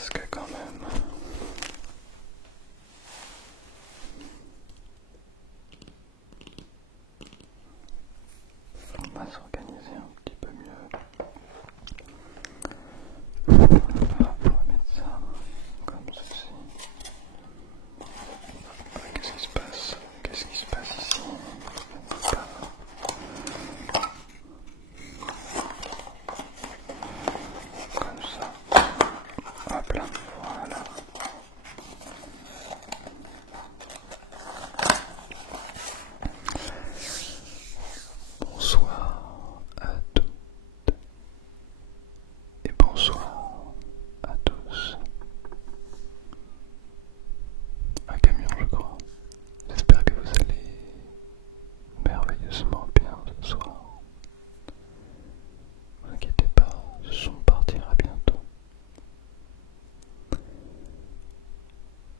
masque quand même. On va s'organiser un petit peu mieux. Voilà, on va mettre ça comme ceci. Qu'est-ce qui se passe? Qu'est-ce qui se passe ici? Comme ça. Hop là, voilà. Bonsoir à toutes et bonsoir à tous. Un camion, je crois. J'espère que vous allez merveilleusement bien ce soir. Ne vous inquiétez pas, ce son partira bientôt.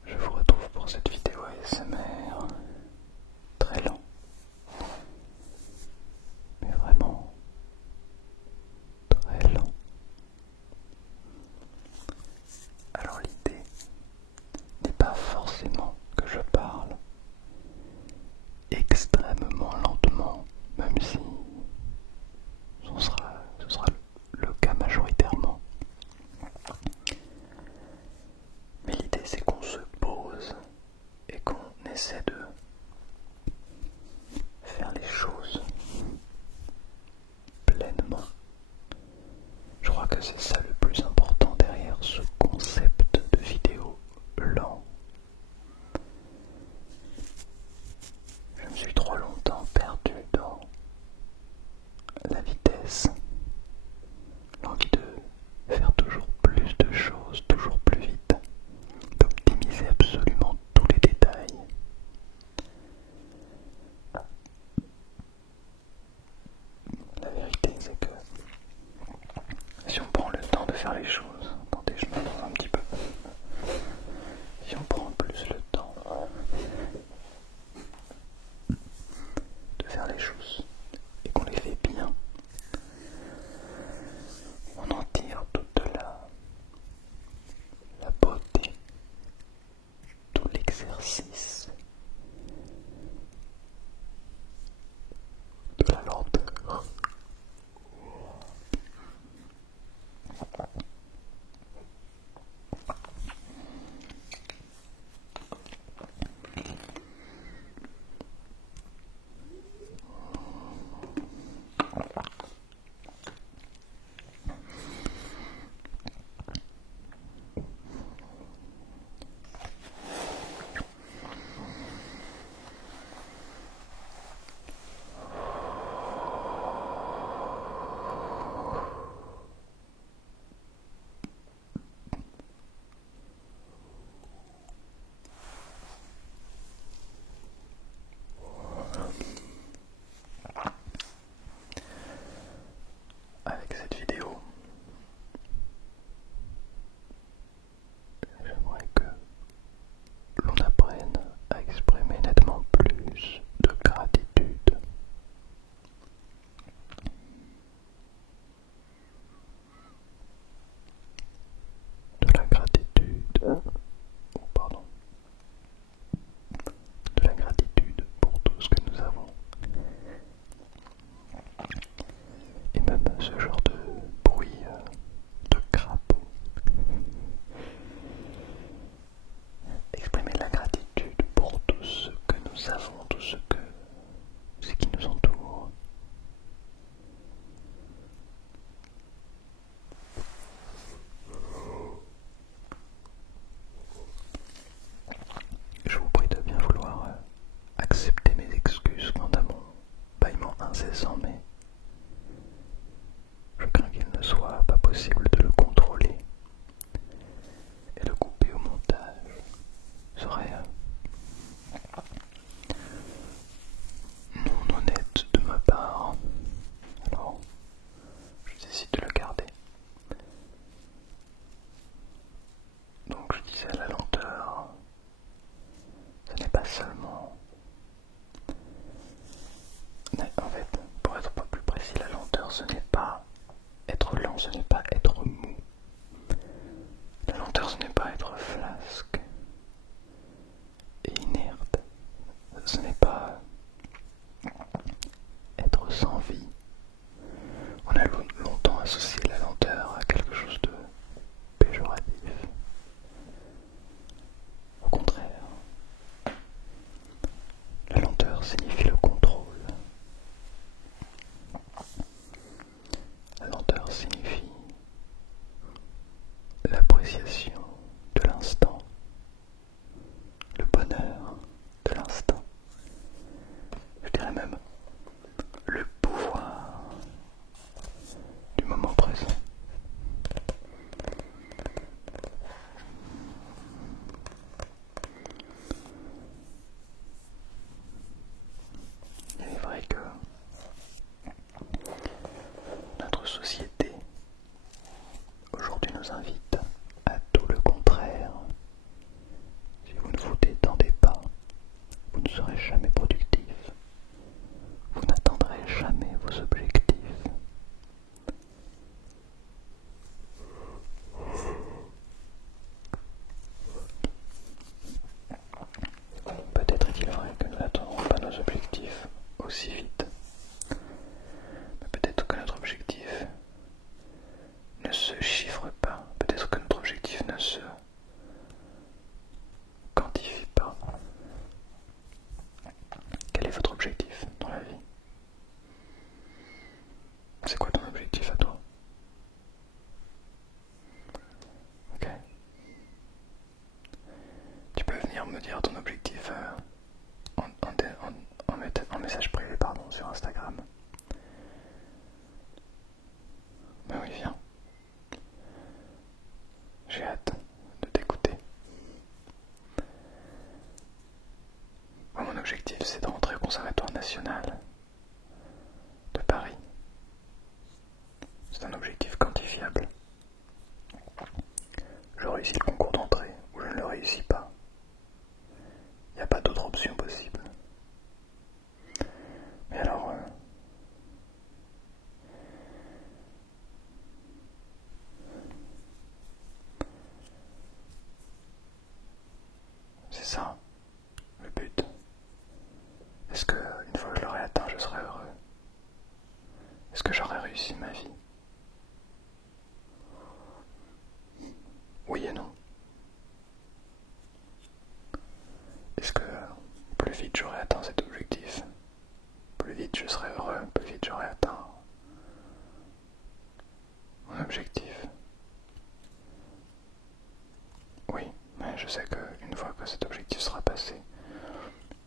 Je vous retrouve pour cette vidéo ASMR très lent, mais vraiment très lent. Alors l'idée n'est pas forcément que je parle extrêmement lentement, même si ce sera le cas majoritairement. Mais l'idée c'est qu'on se pose et qu'on essaie de faire les choses pleinement. Je crois que c'est ça le plus important derrière ce concept de vidéo lent. Je me suis trop longtemps perdu dans la vitesse, l'envie de faire toujours plus de choses, toujours plus vite, d'optimiser absolument tous les détails. La vérité c'est que si on prend le temps de faire les choses, attendez, je m'avance un petit peu. Si on prend plus le temps de faire les choses et qu'on les fait bien, on en tire toute la beauté, tout l'exercice de la lenteur. vous invite à tout le contraire. Si vous ne vous détendez pas, vous ne serez jamais productif. Vous n'atteindrez jamais vos objectifs. Peut-être est-il vrai que nous n'atteindrons pas nos objectifs aussi vite. Mais peut-être que notre objectif ne se chiffre pas. Peut-être que notre objectif ne se quantifie pas. Quel est votre objectif dans la vie? C'est quoi ton objectif à toi? Ok. Tu peux venir me dire ton objectif en message privé sur Instagram. Ben oui, viens. J'ai hâte de t'écouter. Mon objectif, c'est de rentrer au Conservatoire national de Paris. C'est un objectif quantifiable. Je réussis le concours d'entrée ou je ne le réussis pas. Il n'y a pas d'autre option possible. Mais alors, c'est ça, le but. Est-ce que, une fois que je l'aurai atteint, je serai heureux? Est-ce que j'aurai réussi ma vie? Oui et non. Est-ce que plus vite j'aurai atteint cet objectif, plus vite je serai heureux, plus vite j'aurai atteint mon objectif? Oui, mais je sais qu'une fois que cet objectif sera passé,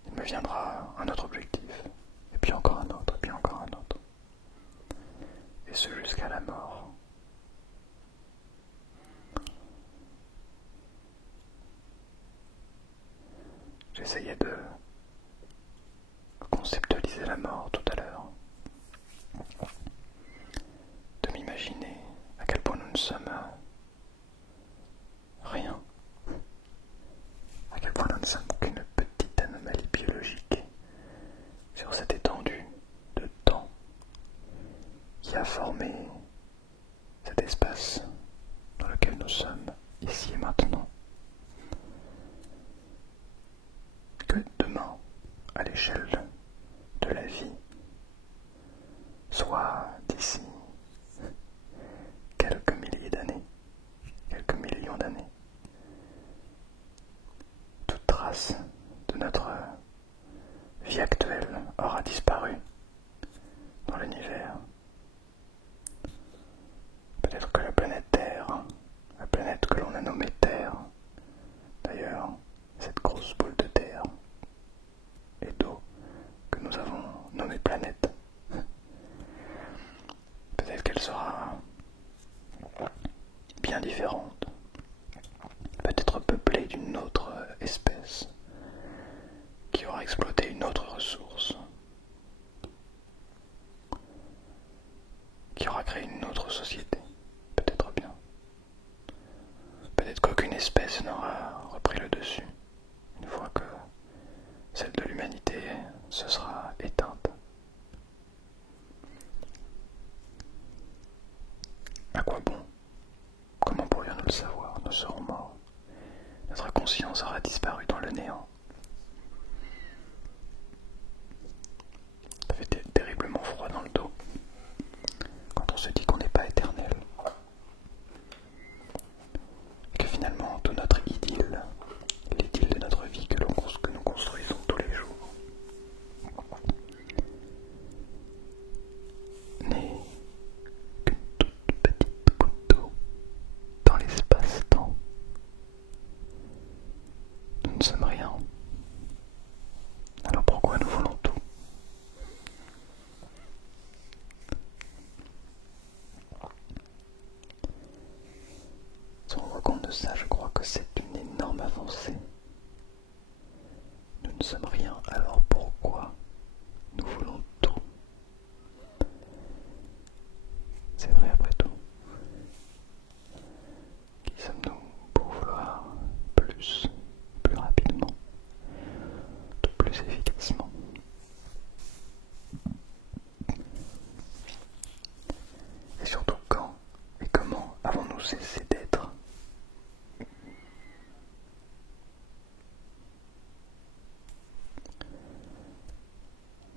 il me viendra un autre objectif, et puis encore un autre, et puis encore un autre. Et ce jusqu'à la mort. J'essayais de conceptualiser la mort tout à l'heure, de m'imaginer à quel point nous ne sommes rien, à quel point nous ne sommes qu'une petite anomalie biologique sur cette étendue de temps qui a formé cet espace dans lequel nous sommes ici et maintenant. Que demain, à l'échelle de la vie, soit d'ici quelques milliers d'années, quelques millions d'années, toute trace de notre vie actuelle aura disparu dans l'univers. Peut-être que la planète Terre, la planète que l'on a nommée Terre, d'ailleurs, cette grosse boule de terre et d'eau que nous avons nommée planète, peut-être qu'elle sera bien différente, peut-être peuplée d'une autre espèce qui aura exploité une autre ressource, qui aura créé une autre société, peut-être bien. Peut-être qu'aucune espèce n'aura repris le dessus une fois que celle de l'humanité se sera éteinte. À quoi bon? Comment pourrions-nous le savoir? Nous serons morts. Notre conscience aura disparu dans le néant. Ça fait terriblement froid dans le dos quand on se dit qu'on n'est pas éternel. Et que finalement, toute notre idylle, l'idylle de notre vie que nous construisons tous les jours, n'est qu'une toute petite goutte d'eau dans l'espace-temps. Nous ne sommes rien. Alors pourquoi nous voulons tout? Si on rend compte de ça, je crois que c'est une énorme avancée. Nous ne sommes rien, alors pourquoi nous voulons tout? C'est vrai après tout. cesser d'être.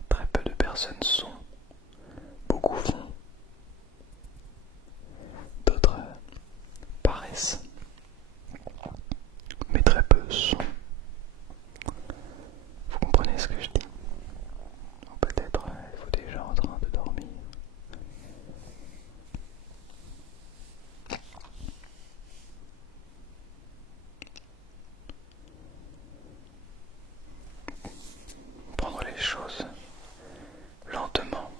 Très peu de personnes sont, beaucoup font, d'autres paraissent, mais très peu sont. Vous comprenez ce que je dis? Peut-être êtes-vous déjà en train de dormir. Prendre les choses lentement,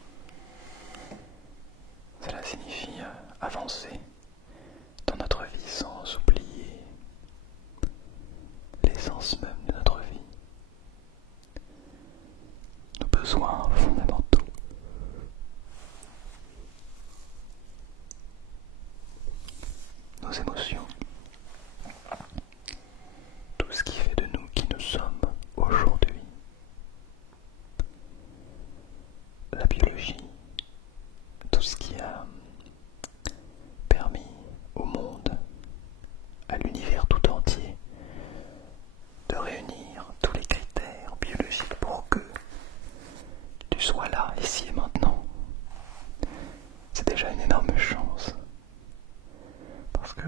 cela signifie avancer dans notre vie sans oublier l'essence même de notre vie, nos besoins fondamentaux. Nos émotions, tout ce qui fait de nous qui nous sommes aujourd'hui. La biologie, tout ce qui a permis au monde, à l'univers tout entier, de réunir tous les critères biologiques pour que tu sois là, ici et maintenant. C'est déjà une énorme chance. Parce que,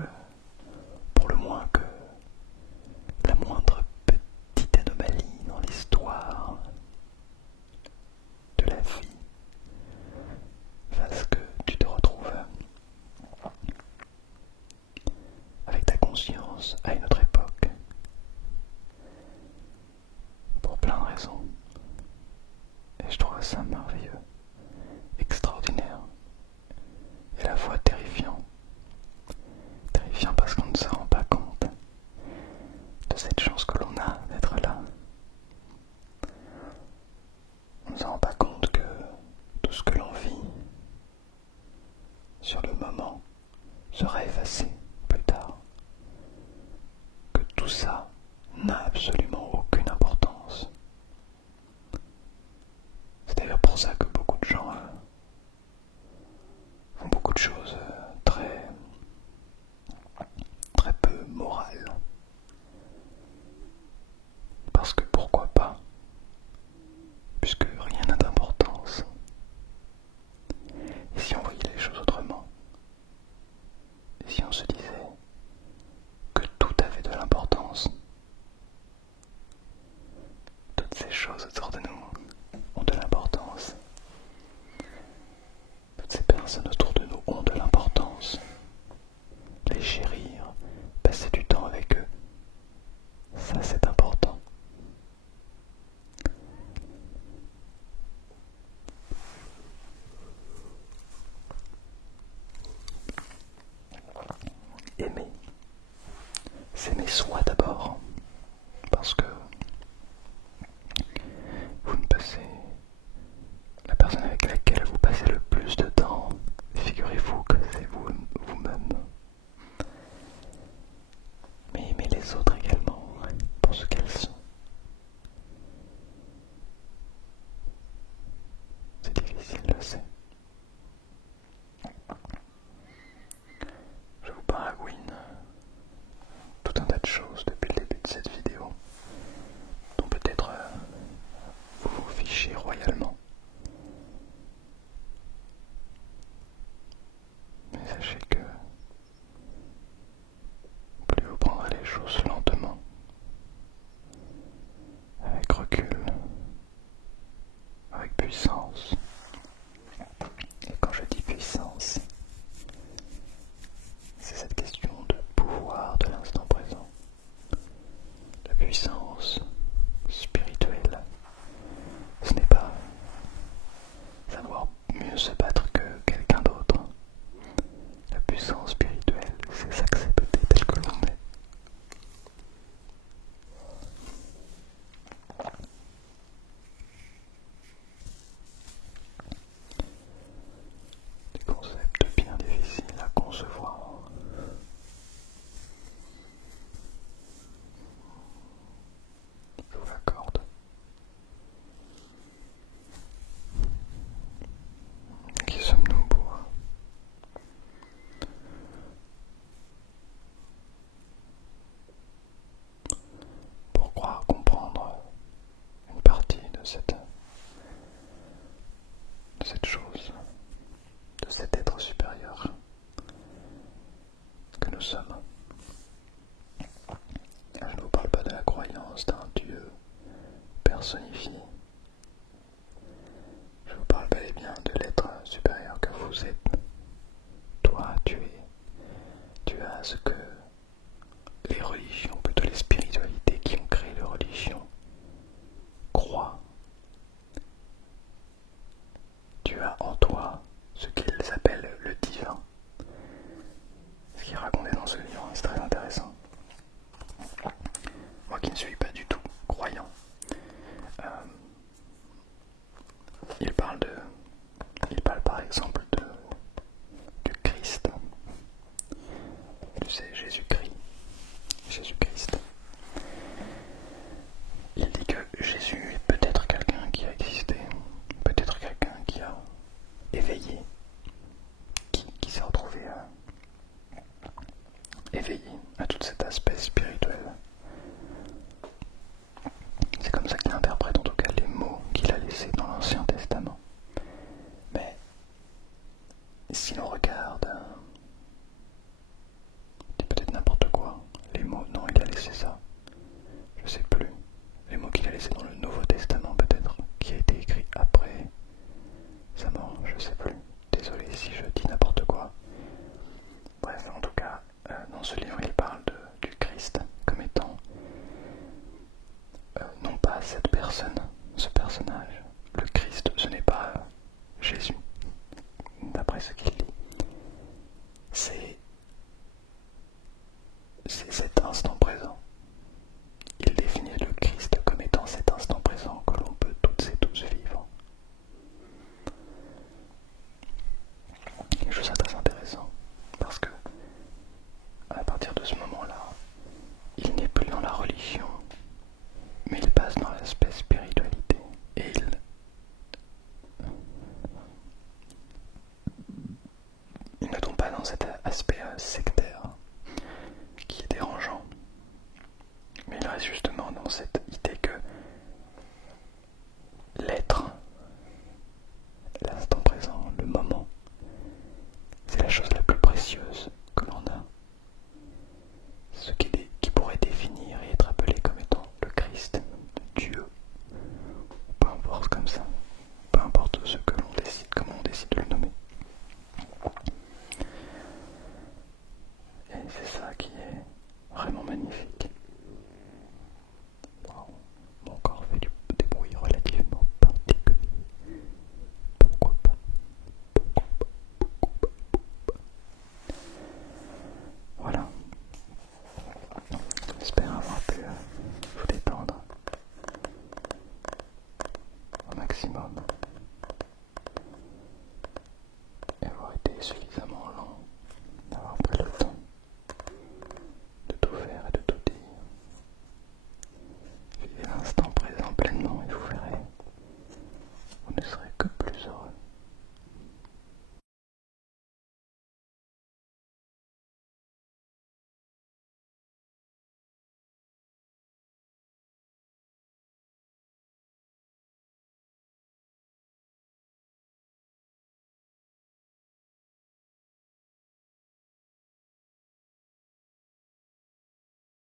pour le moins que la moindre petite anomalie dans l'histoire de la vie fasse que tu te retrouves avec ta conscience à une autre époque, pour plein de raisons. Et je trouve ça merveilleux, extraordinaire, et à la fois terrifiant. Terrifiant parce qu'on ne se rend pas compte de cette chance que l'on a d'être là. On ne se rend pas compte que tout ce que l'on vit sur le moment sera effacé plus tard. Que tout ça n'a absolument aucune importance. C'est d'ailleurs pour ça que beaucoup de gens font beaucoup de choses très peu morales. Parce que pourquoi pas, puisque rien n'a d'importance. Et si on voyait les choses autrement, et si on se disait que tout avait de l'importance, toutes ces choses autour de nous ont de l'importance. Toutes ces personnes autour de nous ont de l'importance. Les chérir, passer du temps avec eux, ça c'est important. Aimer, s'aimer soi d'abord, parce que vous ne passez, la personne avec laquelle vous passez le plus de temps, figurez-vous que c'est vous-même. Mais aimez les autres également, pour ce qu'elles sont. C'est difficile, je sais. Je vous baragouine tout un tas de choses depuis le début de cette vidéo, dont peut-être vous vous fichez royalement. Mais sachez que plus vous prendrez les choses lentement, nous sommes. Je ne vous parle pas de la croyance d'un Dieu personnifié. Je vous parle bel et bien de l'être supérieur que vous êtes. Toi, tu as ce que les religions, plutôt les spiritualités qui ont créé les religions, croient. Tu as en toi ce qu'ils appellent le divin. Ce qui est raconté dans ce livre, c'est très intéressant. Moi qui ne suis pas du tout croyant, il parle par exemple du Christ. Tu sais, Jésus-Christ. Il dit que Jésus est peut-être quelqu'un qui a existé, peut-être quelqu'un qui a éveillé, qui s'est retrouvé éveillé à tout cet aspect spirituel. C'est comme ça qu'il interprète en tout cas les mots qu'il a laissés dans l'Ancien Testament. Mais si l'on regarde, c'est peut-être n'importe quoi. Les mots, non, il a laissé ça. Je sais plus. Les mots qu'il a laissés dans le Nouveau Testament peut-être, qui a été écrit après sa mort, je sais plus. Désolé si je dis n'importe quoi. Bref, en tout cas, dans ce livre, il parle du Christ comme étant non pas cette personne, ce personnage. Le Christ, ce n'est pas Jésus, d'après ce qu'il dit. C'est cet instant